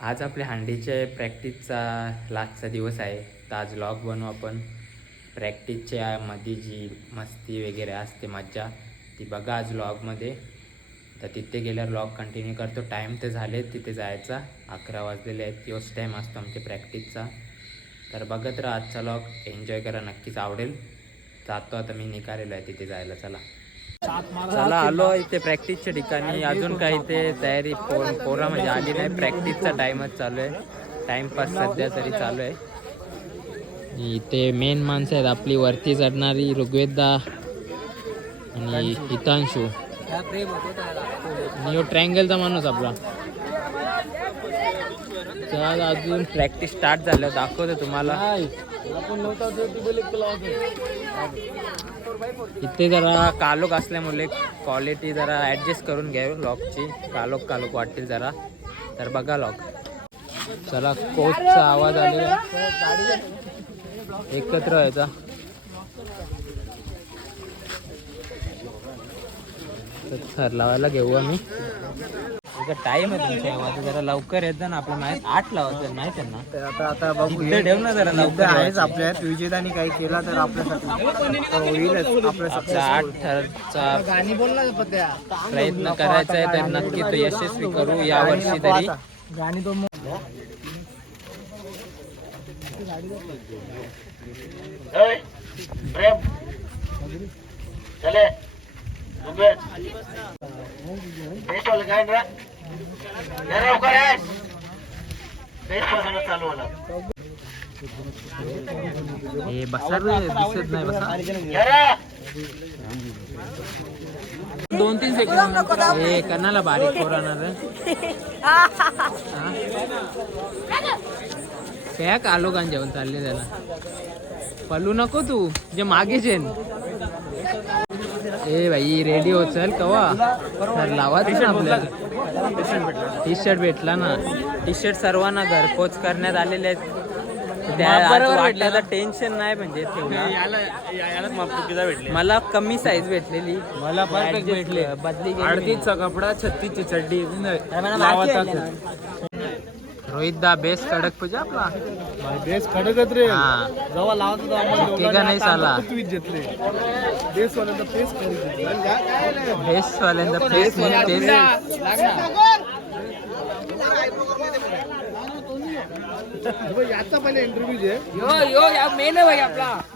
आज आपल्या हांडीचे प्रॅक्टिसचा लास्टचा दिवस आहे. तर आज लॉग बनवू आपण. प्रॅक्टिसच्या मध्ये जी मस्ती वगैरे असते मज्जा ती बघा आज लॉगमध्ये तर तिथे गेल्यावर लॉग कंटिन्यू करतो. टाईम तर झाले तिथे जायचा. अकरा वाजलेले आहेत. तोच टाईम असतो आमच्या प्रॅक्टिसचा. तर बघत राहा आजचा लॉग एन्जॉय करा. नक्कीच आवडेल. जातो आता मी निघालेलो आहे तिथे जायला. चला. चला आलो इथे प्रॅक्टिसच्या ठिकाणी. अजून काही इथे तयारी पोरा म्हणजे आली नाही. प्रॅक्टिसचा टाइमच चालू आहे. टाइमपास सध्या तरी चालू आहे. इथे मेन माणसं आहेत. आपली वरती चढणारी ऋग्वेदा आणि हितांशू. आणि ट्रँगलचा माणूस आपला. चल अजून प्रॅक्टिस स्टार्ट झालं. दाखवतो तुम्हाला. इथे जरा कालोख असल्यामुळे क्वालिटी जरा ॲडजस्ट करून घ्यावी लॉकची हो, कालोख कालोख वाटतील जरा. तर बघा लॉक चला कोचचा आवाज आलेला एकत्र व्हायचा तर लावायला घेऊ आम्ही. टाइम आहे तुमच्या. आता जरा लवकर येतं ना आपलं माहीत आठ लावायचं माहीत आहे ना. आता आता बघू. इथे ठेव ना जरा लवकर. आहेच. आपल्यात विजेतानी काही केला तर आपल्यासाठी. तर होईलच. आपलं आपला आठ. थरचा गाणी बोल ना पत्या. प्रयत्न करायचा आहे तर नक्की तो यशस्वी करू या वर्षी तरी. गाणी तो बसा दिसत नाही बसा दोन तीन सेकंड हे कणाला बारीक पोराणार त्या कालो कान जेवण चालले त्याला पलू नको तू जे मागे जेन ए भाई रेडी हो चल कवा? तर लावा ना आपल्याला. टी शर्ट भेटला. ना. टी शर्ट सर्वांना घरपोच करण्यात आलेले आहेत. त्या टेन्शन नाही म्हणजे मला कमी साईज भेटलेली. मला Adjust भेटले. बदली. अडतीसचा कपडा छत्तीसची चड्डी. रोहित दा बेस्ट कडक पूजा आपला. बेस खडकत रे. हा. जेव्हा लावत का नाही साला ट्वीट घेतले. बेस वाल्यांचा वाल्यांचा फेस फेस याचा पहिले इंटरव्ह्यू जे.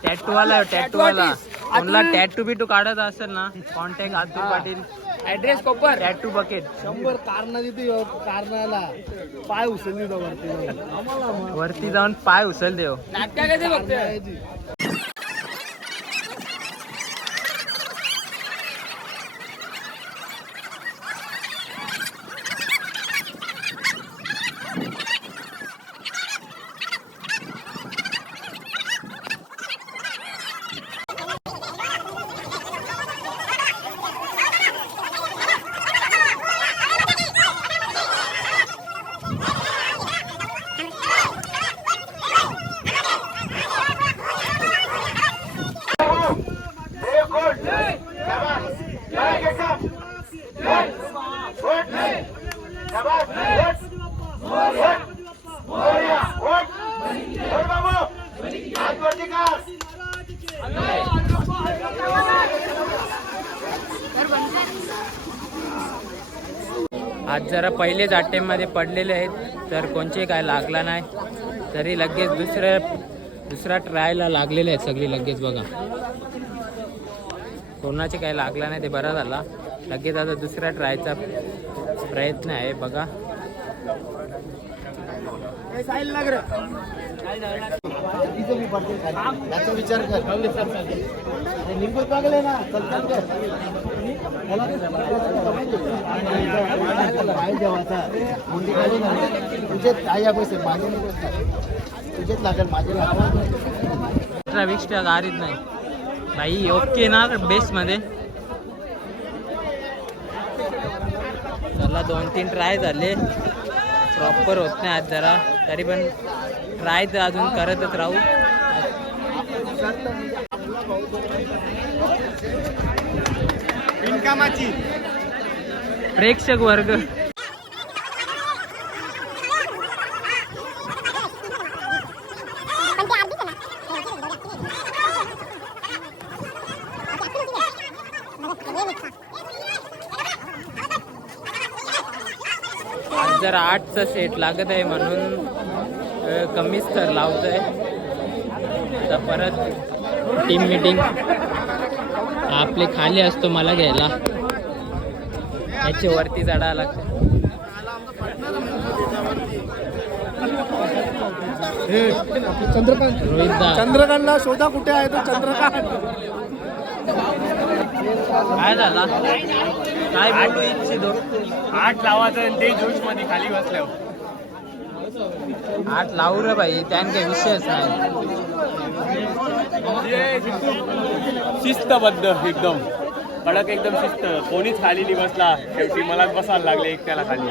टॅटू वाला टॅटू वाला. कोणला टॅटू बिटू काढत असेल ना कॉन्टॅक्ट अतुल पाटील. ऍड्रेस कोपर टॅटू बकेट शंभर कारणा तिथे कारणाला पाय उचलली वरती. वरती जाऊन पाय उचल देव कारणाची. आज जरा पहिलेच मध्ये पडलेले आहेत तर कोणचे काय लागला नाही. तरी लगेच दुसऱ्या दुसरा ट्रायला लागलेले आहेत सगळी लगेच बघा. कोणाचे काय लागला नाही ते बरा झाला. लगेच आता दुसऱ्या ट्रायचा प्रयत्न आहे बघा. तिचं मी विचार कर निघून लागले ना चलतात मुंडी तुझेच पैसे माझे तुझेच लागेल माझे लागेल गाडीत नाही. भाई ओके ना बेस्टमध्ये. चला दोन तीन ट्राय झाले. प्रॉपर होत नाही आज जरा. तरी पण ट्राय तर अजून करतच राहू. प्रेक्षक वर्ग. जर आठचा सेट लागत आहे म्हणून. कमीच थर लावत आहे आता परत टीम मीटिंग आपले खाली असतो मला घ्यायला. याच्या वरती चढायला लागतं. चंद्रकांत. चंद्रकांतला शोधा कुठे आहे तो चंद्रकांत. काय झाला? काय बोलू इच्छितो? आठ लावायचं आणि ते जोशमध्ये खाली बसल्यावर. आठ लावू रे भाई त्यान काही विषयच नाही. शिस्तबद्ध एकदम. कडक एकदम शिस्त. कोणीच खाली नाही बसला शेवटी मलाच बसायला लागले एकट्याला खाली.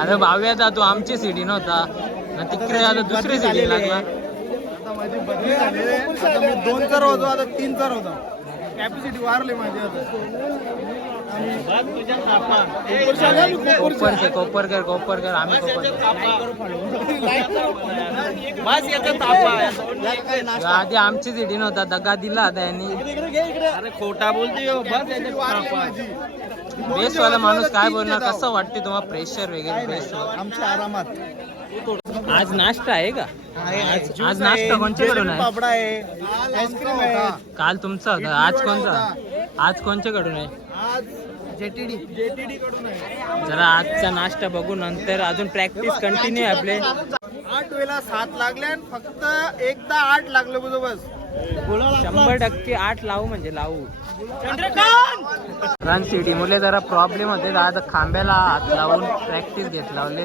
अरे भाव्या आता तू आमची सिटी नव्हता. ना तिकडे आता दुसरी सिटी लागला. आता माझी बदली झाली. आता मी दोन चार होतो आता तीन चार होता कॅपॅसिटी वारली माझी कोपरचे कोपरकर कोपरकर आम्ही आधी आमची सिटी नव्हता दगा दिला आता यांनी. अरे खोटा बोलते बेस्ट वाला माणूस काय बोलणार कसं वाटते तुम्हाला? प्रेशर वगैरे बेस्ट आमच्या आरामात. आज नाश्ता आहे का? आज आज नाश्ता कोणच्याकडून आहे? पापडा आहे. आईस्क्रीम आहे. काल तुमचा होता. आज कोणता आज कोणच्याकडून आहे? आज जेटीडी. जेटीडी कडून आहे. जरा आजचा नाश्ता बघू नंतर अजून प्रॅक्टिस कंटिन्यू आहे आपले. आठ वेळा सात लागले आणि फक्त एकदा आठ लागले बुजो बस. शंभर टक्के आठ लावू म्हणजे लावू. रन सिटी मुले जरा प्रॉब्लेम होते. आता खांब्याला हात लावून प्रॅक्टिस घेत लावले.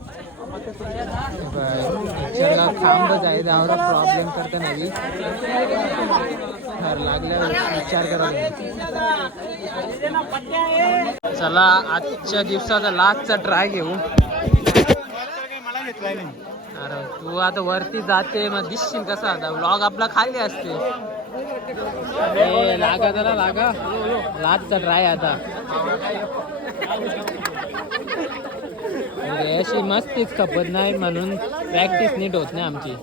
द्यायची खांबच आहे त्यावर प्रॉब्लेम करता नाही तर लागल्यावर विचार करा चला आजच्या दिवसाचा लास्टचा ट्राय घेऊ. अरे तू आता वरती जाते मग दिसशील कसा आता? व्लॉग आपला खाली असते. लागा जरा लागा. लास्टचा ट्राय आता. म्हणजे अशी मस्तीच खपत नाही म्हणून प्रॅक्टिस नीट होत नाही आमची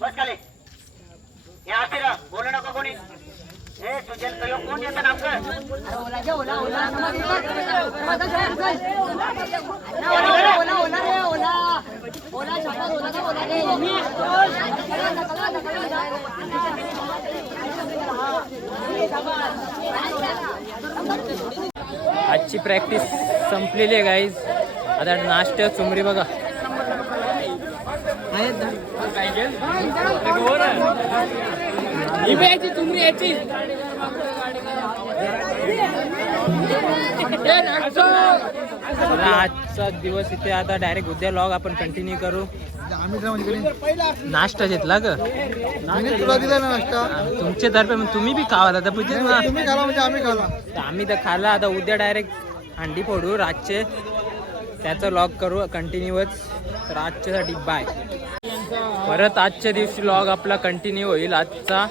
बस खाली या आतिर बोलू नका कोणी हे तुझे सहयोग कोण येतं नामकं आजची प्रॅक्टिस संपलेली आहे गाईज आता नाश्ता चुमरी बघा. चला, आजचा दिवस इथे आता डायरेक्ट उद्या लॉग आपण कंटिन्यू करू. नाश्ता घेतला ग. तुमच्या तर्फे तुम्ही बी ना तुम्ही खाला म्हणजे आम्ही खाला. तर खाल्ला आता उद्या डायरेक्ट हंडी फोडू रातचे. त्याचं लॉग करू कंटिन्यूच तर आजच्यासाठी बाय परत आजच्या दिवशी लॉग आपला कंटिन्यू होईल आजचा.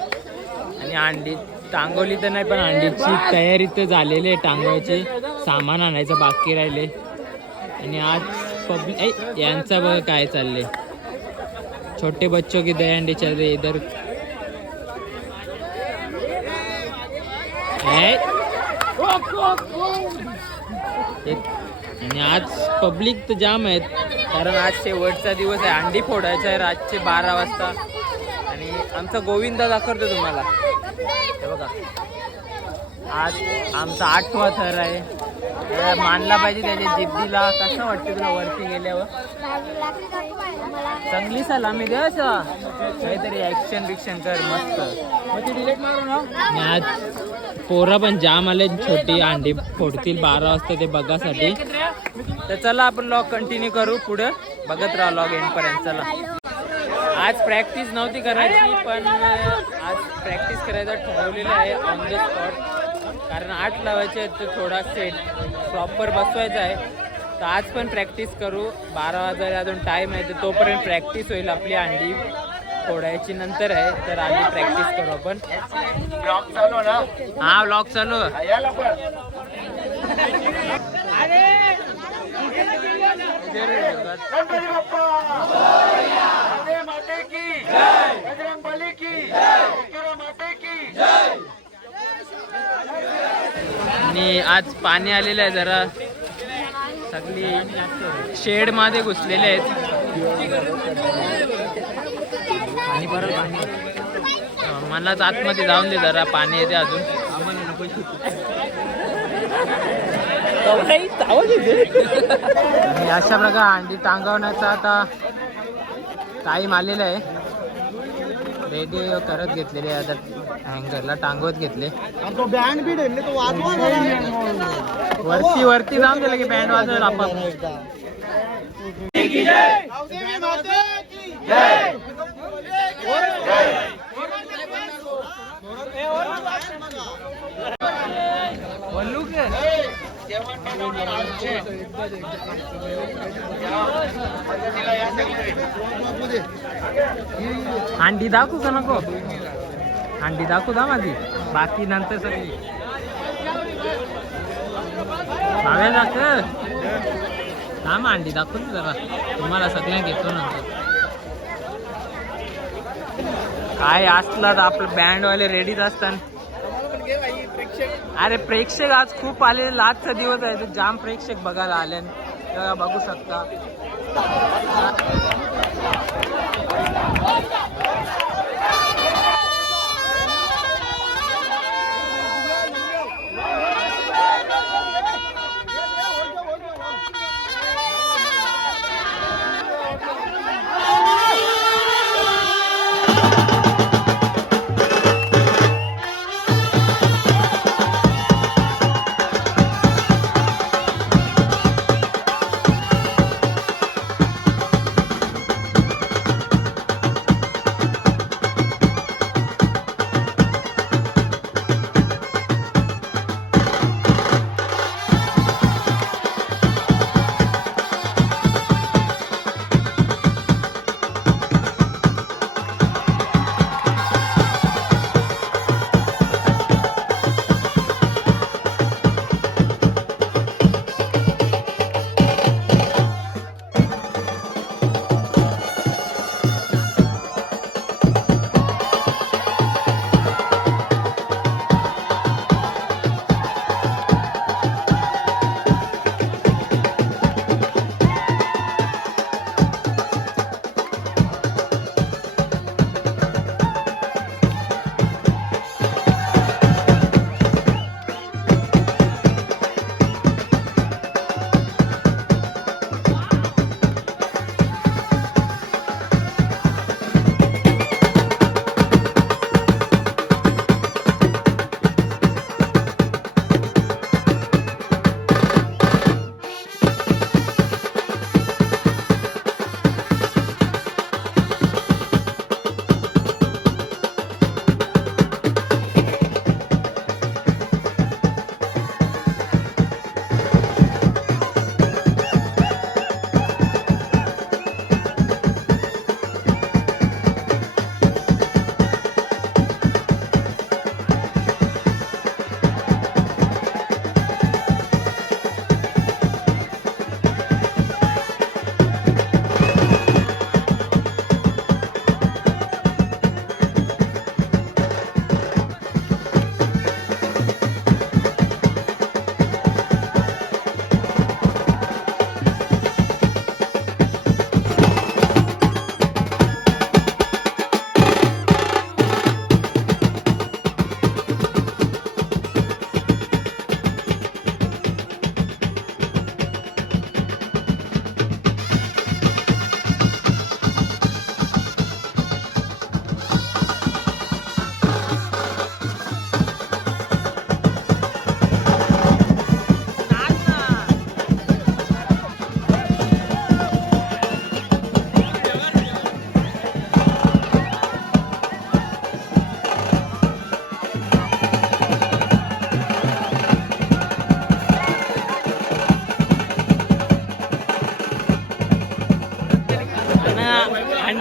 आणि अंडी टांगवली तर नाही पण अंडीची तयारी तर झालेली आहे. टांगवायची सामान आणायचं बाकी राहिले. आणि आज पब्लिक यांचं बघ काय चाललंय. छोटे बच्चों की दया अंडे चल इधर आणि आज पब्लिक तर जाम आहेत. कारण आज शेवटचा दिवस आहे. अंडी फोडायचा आहे रातचे बारा वाजता. आणि आमचा गोविंदा दाखवतो तुम्हाला. बघा. आज आमचा आठवा थर आहे. मानला पाहिजे त्याच्या जिद्दीला. कसं वाटतं तुला वरती गेल्यावर? चांगली सलामी दे असं. काहीतरी ऍक्शन बिक्शन कर मस्त. आज पोरं पण जाम आले. छोटी अंडी फोडतील बारा वाजता ते बघासाठी. तर चला आपण लॉग कंटिन्यू करू पुढं. बघत राहा लॉग एंड पर्यंत. चला. आज प्रॅक्टिस नव्हती करायची पण आज प्रॅक्टिस करायचं ठरवलेलं आहे ऑन द स्पॉट कारण आठ लावायचे आहेत तर थोडा सेट प्रॉपर बसवायचा आहे. तर आज पण प्रॅक्टिस करू. बारा वाजायला अजून टाईम आहे तर तोपर्यंत प्रॅक्टिस होईल आपली अंडी फोडायची नंतर आहे तर आधी प्रॅक्टिस करू आपण. ब्लॉग चालू ना? हा व्लॉग चालू. आहे. या लवकर गणपती बाप्पा राधे माते की बजरंग बली की माते की आणि आज पाणी आलेलं आहे जरा. सगळी शेडमध्ये घुसलेले आहेत. आणि परत पाणी मलाच आतमध्ये जाऊन दे जरा पाणी येते अजून. अशा प्रकारे अंडी टांगवण्याचा आता टाईम आलेला आहे. रेडी करत घेतलेले आता हँगरला टांगवत घेतले. बँड आहे तो. वरती वरती जाऊन दिलं की बँड वाजवेल आपण. बोलू के? अंडी दाखवू का नको? अंडी दाखवू दा माझी. बाकी नंतर सगळी. भाव्या दाखव. थांब अंडी दाखवू ना जरा. तुम्हाला सगळ्या घेतो नंतर. काय असलं तर आपलं बँडवाले रेडीच असतात अरे प्रेक्षक आज खूप आले आजचा दिवस आहे. तर जाम प्रेक्षक बघायला आले. तेव्हा बघू शकता.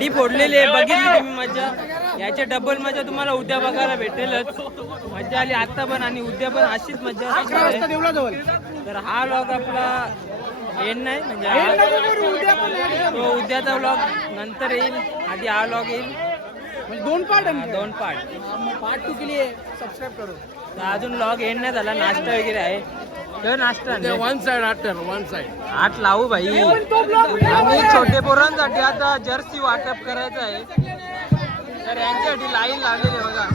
सोडलेली आहे. बघितली तुम्ही मजा याच्या डबल मजा तुम्हाला उद्या बघायला भेटेलच. मजा आली आता पण आणि उद्या पण अशीच मजा आहे. तर हा लॉग आपला एंड नाही म्हणजे हा- तो उद्याचा व्लॉग नंतर येईल. आधी हा लॉग येईल. दोन पार्ट दोन पार्ट पार्ट टू केली सबस्क्राईब करू. अजून लॉग एंड नाही झाला नाश्ता वगैरे आहे. वन साइड आठ वन साइड आठ लावू भाई. आणि छोटे पोरांसाठी आता जर्सी वाटप करायचं आहे. तर यांच्यासाठी लाईन लागलेली आहे बघा.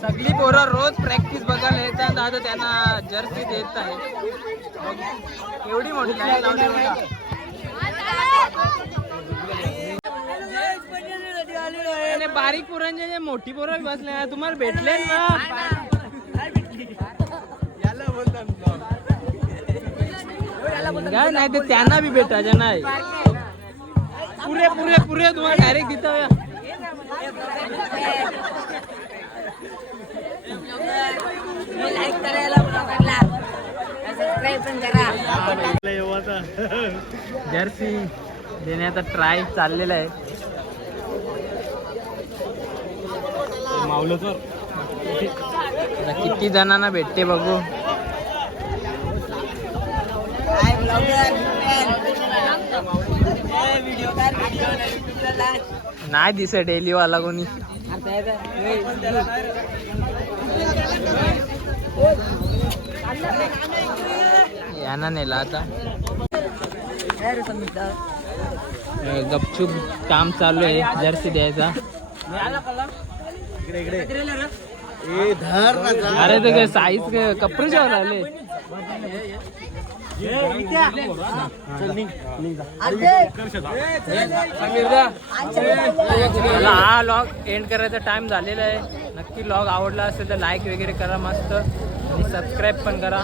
सगळी पोरं रोज प्रॅक्टिस बघायला येतात. आता त्यांना जर्सी देत आहे एवढी मोठी लाईन लावली बघा. आणि बारीक पोरांचे जे मोठी पोरं बसले ना, तुम्हाला भेटले ना? काय नाही ते त्यांना बी भेटायचं नाही. पुरे पुरे पुरे तुम्हाला डायरेक्ट देतो लाईक जर्सी देण्याचा ट्राय चाललेला आहे. मावलं तर आता किती जणांना भेटते बघू. काय ब्लॉगर व्हिडिओ कर व्हिडिओ नाही दिसत डेली वाला कोणी यांना नेला आता. गपचूप काम चालू आहे. जर्सी द्यायचा. ए धर ना जा. अरे ते साईज कपडे जेव्हा लागले मला हा लॉग एंड करायचा टाइम झालेला आहे. नक्की लॉग आवडला असेल तर लाईक वगैरे करा मस्त. आणि सबस्क्राईब पण करा.